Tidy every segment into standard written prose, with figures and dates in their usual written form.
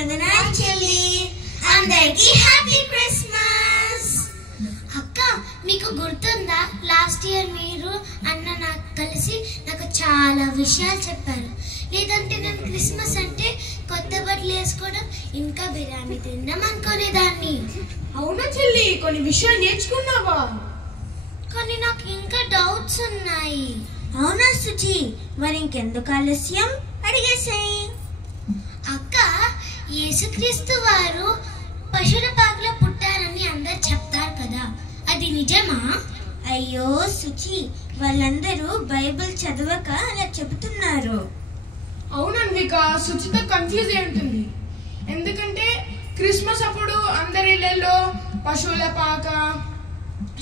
వందనాలు చెల్లి. అందరికీ హ్యాపీ క్రిస్మస్. అక్క, మీకు గుర్తుందా లాస్ట్ ఇయర్ మీరు అన్న నాకు కలిసి నాకు చాలా విషయాలు చెప్పారు. లేదంటే నేను క్రిస్మస్ అంటే కొత్త బట్టలు వేసుకోవడం ఇంకా బిర్యానీ తిందాం అనుకునేదాన్ని. అవునా చెల్లి, కొన్ని విషయాలు నేర్చుకున్నావా? కానీ నాకు ఇంకా డౌట్స్ ఉన్నాయి. అవునా సుచి, మరి ఇంకెందుకు ఆలస్యం, అడిగేసాయి. అక్క, యేసుక్రీస్తు వారు పశువుల పాకలో పుట్టారని అందరు చెప్తారు కదా, అది నిజమా? అయ్యో సుచి, వాళ్ళందరూ బైబిల్ చదవక అలా చెబుతున్నారు. అవునందిక, సుచితో కన్ఫ్యూజ్ అయి ఉంటుంది. ఎందుకంటే క్రిస్మస్ అప్పుడు అందరి ఇళ్లలో పశువుల పాక,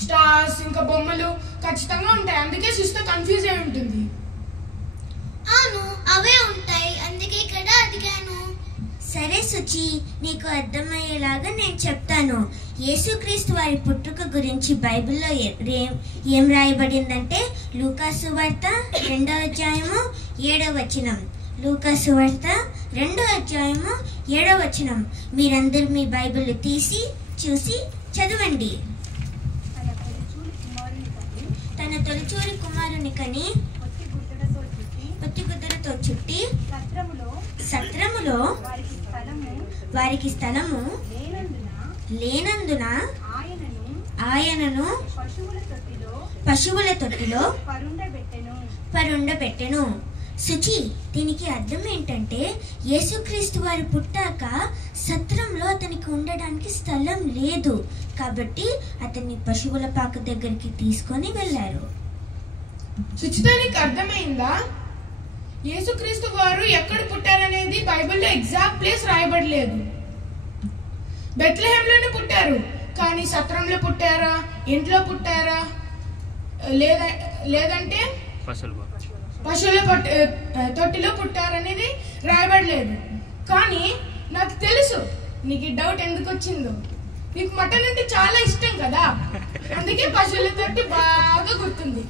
స్టార్స్, ఇంకా బొమ్మలు ఖచ్చితంగా ఉంటాయి. అందుకే సుచితో కన్ఫ్యూజ్ అయి ఉంటుంది. అవును, అవే ఉంటాయి, అందుకే ఇక్కడ అడిగాను. సరే సుచి, నీకు అర్థమయ్యేలాగా నేను చెప్తాను. యేసుక్రీస్తు వారి పుట్టుక గురించి బైబిల్లో ఏం రాయబడిందంటే లూకాసు వార్త 2వ అధ్యాయము 7వ వచనం. లూకాసు వార్త 2వ అధ్యాయము 7వ వచనం. మీరందరూ మీ బైబిల్ తీసి చూసి చదవండి. తన తొలిచూరి కుమారుని కని పొత్తిగుద్దలతో చుట్టి సత్రములో వారికి స్థలము లేనందున ఆయనను పశువుల తొట్టిలో పరుండబెట్టెను. సుచి, దీనికి అర్థం ఏంటంటే యేసుక్రీస్తు వారు పుట్టాక సత్రంలో అతనికి ఉండడానికి స్థలం లేదు, కాబట్టి అతన్ని పశువుల పాక దగ్గరికి తీసుకొని వెళ్ళారు. సుచితో నీకు అర్థమైందా? యేసుక్రీస్తు వారు ఎక్కడ పుట్టారనేది బైబిల్లో ఎగ్జాక్ట్ ప్లేస్ రాయబడలేదు. బెత్లెహేంలోనే పుట్టారు, కానీ సత్రంలో పుట్టారా, ఇంట్లో పుట్టారా, లేదంటే పశువుల తొట్టిలో పుట్టారనేది రాయబడలేదు. కానీ నాకు తెలుసు నీకు ఈ డౌట్ ఎందుకు వచ్చిందో. నీకు మటన్ అంటే చాలా ఇష్టం కదా, అందుకే పశువుల తొట్టి బాగా గుర్తుంది.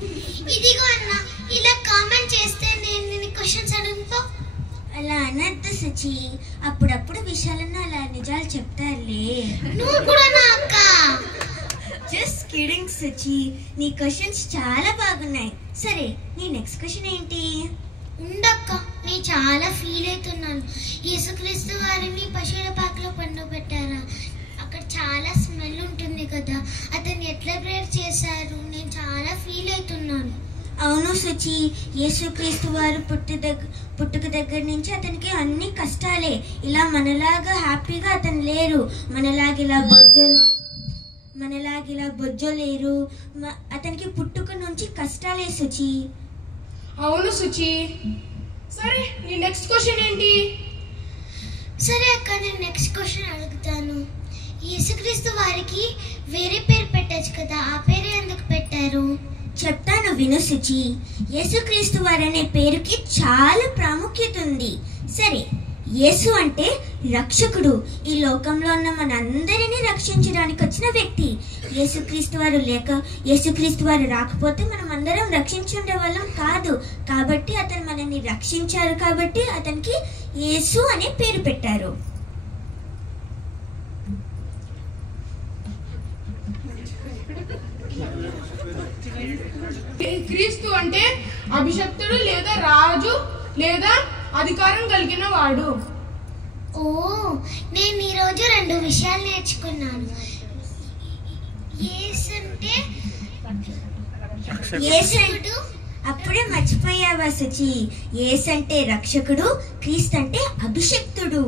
ఇదిగో అన్న, ఇలా కామెంట్ చేస్తే నేను క్వశ్చన్స్ అడుగుతా. అలా అనద్దు సుచి, అప్పుడప్పుడు విషయాలను అలా నిజాలు చెప్తారులే. నువ్వు కూడా నా అక్క. జస్ట్ కిడింగ్ సుచి, నీ క్వశ్చన్స్ చాలా బాగున్నాయి. సరే, నీ నెక్స్ట్ క్వశ్చన్ ఏంటి? ఉండక్క, నేను చాలా ఫీల్ అవుతున్నాను. యేసుక్రీస్తు వారిని పశువుల పాకలో పండుబెట్టారా? అక్కడ చాలా స్మెల్ ఉంటుంది కదా, అతన్ని ఎట్లా ప్రేయర్ చేశారు? నేను చాలా ఫీల్ అవుతున్నాను. అవును సుచి, యేసుక్రీస్తు వారు పుట్టుక దగ్గర నుంచి అతనికి అన్ని కష్టాలే. ఇలా మనలాగా హ్యాపీగా అతను లేరు. మనలాగిలా బొజ్జోలేరు. అతనికి పుట్టుక నుంచి కష్టాలే సుచి. అవును సుచి. సరే, నీ నెక్స్ట్ క్వశ్చన్ ఏంటి? సరే అక్క, నేను నెక్స్ట్ క్వశ్చన్ అడుగుతాను. యేసుక్రీస్తు వారికి వేరే పేరు పెట్టచ్చు కదా, ఆ పేరు ఎందుకు పెట్టారు? చెప్తాను విను సుచి. యేసుక్రీస్తు వారనే పేరుకి చాలా ప్రాముఖ్యత ఉంది. సరే, యేసు అంటే రక్షకుడు, ఈ లోకంలో ఉన్న మనందరినీ రక్షించడానికి వచ్చిన వ్యక్తి. యేసుక్రీస్తు వారు రాకపోతే మనం అందరం రక్షించుండే వాళ్ళం కాదు. కాబట్టి అతను మనల్ని రక్షించారు, కాబట్టి అతనికి యేసు అనే పేరు పెట్టారు. క్రీస్తు అంటే అభిషక్తుడు లేదా రాజు లేదా అధికారం కలిగిన వాడు. ఓ, నేను ఈరోజు 2 విషయాలు నేర్చుకున్నాను. యేసు అప్పుడే మర్చిపోయావా సుచి? యేసు అంటే రక్షకుడు, క్రీస్తు అంటే అభిషక్తుడు.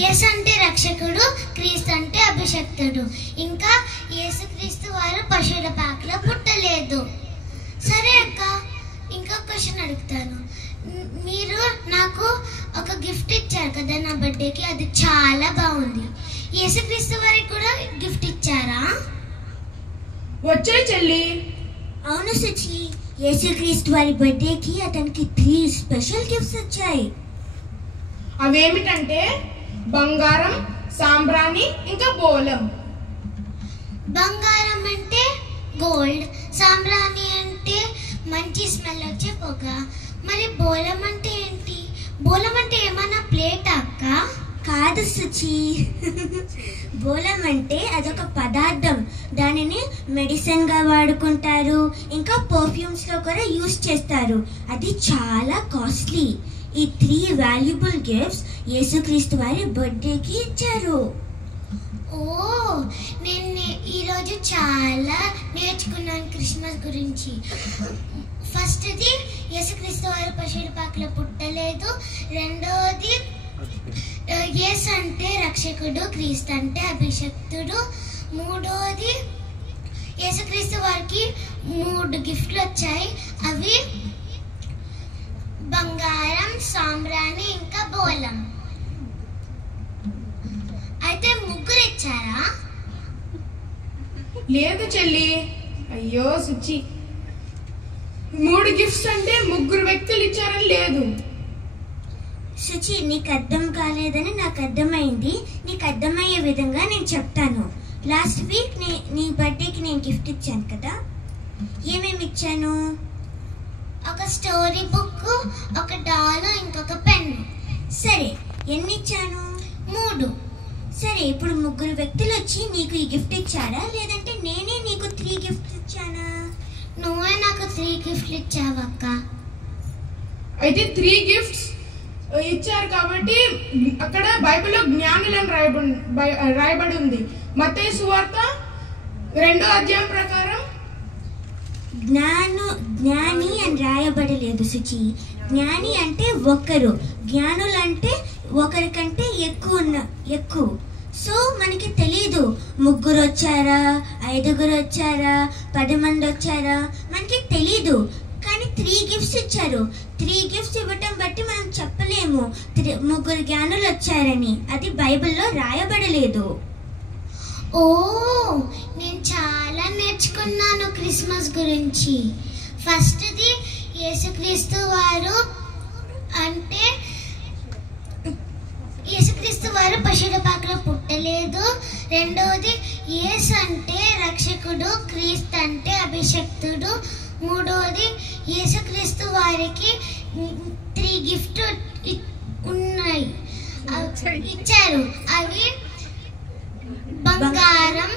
యేసు అంటే రక్షకుడు, క్రీస్తు అంటే అభిషక్తుడు. ఇంకా యేసుక్రీస్తు వారు పశువుల పాకలో పుట్టలేదు. సరే అక్క, ఇంకో క్వశ్చన్ అడుగుతాను. మీరు నాకు ఒక గిఫ్ట్ ఇచ్చారు కదా నా బర్త్డేకి, అది చాలా బాగుంది. యేసుక్రీస్తు వారికి కూడా గిఫ్ట్ ఇచ్చారా? వచ్చే చెల్లి. అవును సుచి, యేసుక్రీస్తు వారి బర్త్డేకి అతనికి 3 స్పెషల్ గిఫ్ట్స్ వచ్చాయి. అవేమిటంటే బంగారం, సాంబ్రాణి, ఇంకా బోలం. బంగారం అంటే గోల్డ్, సాంబ్రాణి అంటే మంచి స్మెల్ వచ్చే పొగ. మరి బోలం అంటే ఏంటి? బోలం అంటే ఏమన్నా ప్లేట్ అక్క? కాదు సుచి. బోలం అంటే అదొక పదార్థం. దానిని మెడిసిన్ గా వాడుకుంటారు, ఇంకా పర్ఫ్యూమ్స్ లో కూడా యూస్ చేస్తారు. అది చాలా కాస్ట్లీ. ఈ 3 వాల్యుబుల్ గిఫ్ట్స్ యేసుక్రీస్తు వారి బర్త్డేకి ఇచ్చారు. ఓ, నేను ఈరోజు చాలా నేర్చుకున్నాను క్రిస్మస్ గురించి. ఫస్ట్ది యేసుక్రీస్తు వారు పశువుల పాకలో పుట్టలేదు. రెండవది యేసు అంటే రక్షకుడు, క్రీస్తు అంటే అభిషక్తుడు. మూడవది యేసుక్రీస్తు వారికి 3 గిఫ్ట్లు వచ్చాయి. అవి బంగారం, సాంబ్రాణి, ఇంకా బోలం. అయితే 3 ఇచ్చారా? లేదు చెల్లి. అయ్యో సుచి, 3 గిఫ్ట్స్ అంటే 3 వ్యక్తులు ఇచ్చారని లేదు. సుచి, నీకు అర్థం కాలేదని నాకు అర్థమైంది. నీకు అర్థమయ్యే విధంగా నేను చెప్తాను. లాస్ట్ వీక్ నీ బర్త్డేకి నేను గిఫ్ట్ ఇచ్చాను కదా. ఏమేమి ఇచ్చాను? ఒక స్టోరీ బుక్, ఒక డాల్, ఇంకొక పెన్. సరే, ఎన్ని ఇచ్చాను? 3. సరే, ఇప్పుడు 3 వ్యక్తులు వచ్చి నీకు ఈ గిఫ్ట్ ఇచ్చారా, లేదంటే నేనే నీకు 3 గిఫ్ట్స్ ఇచ్చానా? నువ్వే నాకు 3 గిఫ్ట్లు ఇచ్చావక్క. అయితే 3 గిఫ్ట్స్ ఇచ్చారు కాబట్టి అక్కడ బైబిల్లో జ్ఞానులను రాయబడి ఉంది. మత్తయి సువార్త 2వ అధ్యాయం ప్రకారం జ్ఞాని అని రాయబడలేదు సుచి. జ్ఞాని అంటే ఒకరు, జ్ఞానులు అంటే ఒకరికంటే ఎక్కువ. సో మనకి తెలీదు 3 వచ్చారా, 5 వచ్చారా, 10 మంది వచ్చారా, మనకి తెలీదు. కానీ 3 గిఫ్ట్స్ ఇచ్చారు. 3 గిఫ్ట్స్ ఇవ్వటం బట్టి మనం చెప్పలేము 3 జ్ఞానులు వచ్చారని. అది బైబిల్లో రాయబడలేదు. ఓ, నేను చాలా నేర్చుకున్నాను క్రిస్మస్ గురించి. ఫస్ట్ది యేసుక్రీస్తు వారు అంటే యేసుక్రీస్తు వారు పశువుల పాకలో పుట్టలేదు. రెండవది యేసు అంటే రక్షకుడు, క్రీస్తు అంటే అభిషక్తుడు. మూడవది యేసుక్రీస్తు వారికి 3 గిఫ్ట్ ఉన్నాయి, ఇచ్చారు. అవి బంగారం,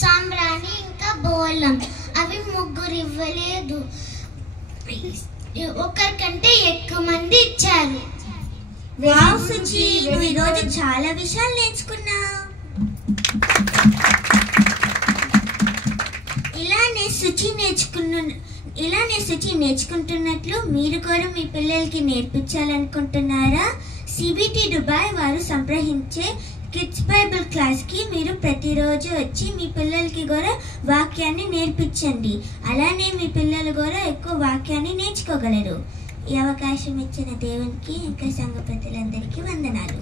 సాంబ్రాణి, ఇంకా బోలం. అవి 3 ఇవ్వలేదు, ఒకరికంటే ఎక్కువ మంది ఇచ్చారు. వావ్ సుచి, నువ్వు ఈరోజు చాలా విషయాలు నేర్చుకున్నా. ఇలానే సుచి నేర్చుకుంటున్నట్లు మీరు కూడా మీ పిల్లలకి నేర్పించాలనుకుంటున్నారా? సిబిటి దుబాయ్ వారు సంప్రదించే కిడ్స్ బైబిల్ క్లాస్కి మీరు ప్రతిరోజు వచ్చి మీ పిల్లలకి కూడా వాక్యాన్ని నేర్పించండి. అలానే మీ పిల్లలు కూడా ఎక్కువ వాక్యాన్ని నేర్చుకోగలరు. ఈ అవకాశం ఇచ్చిన దేవునికి ఇంకా సంఘ ప్రజలందరికీ వందనాలు.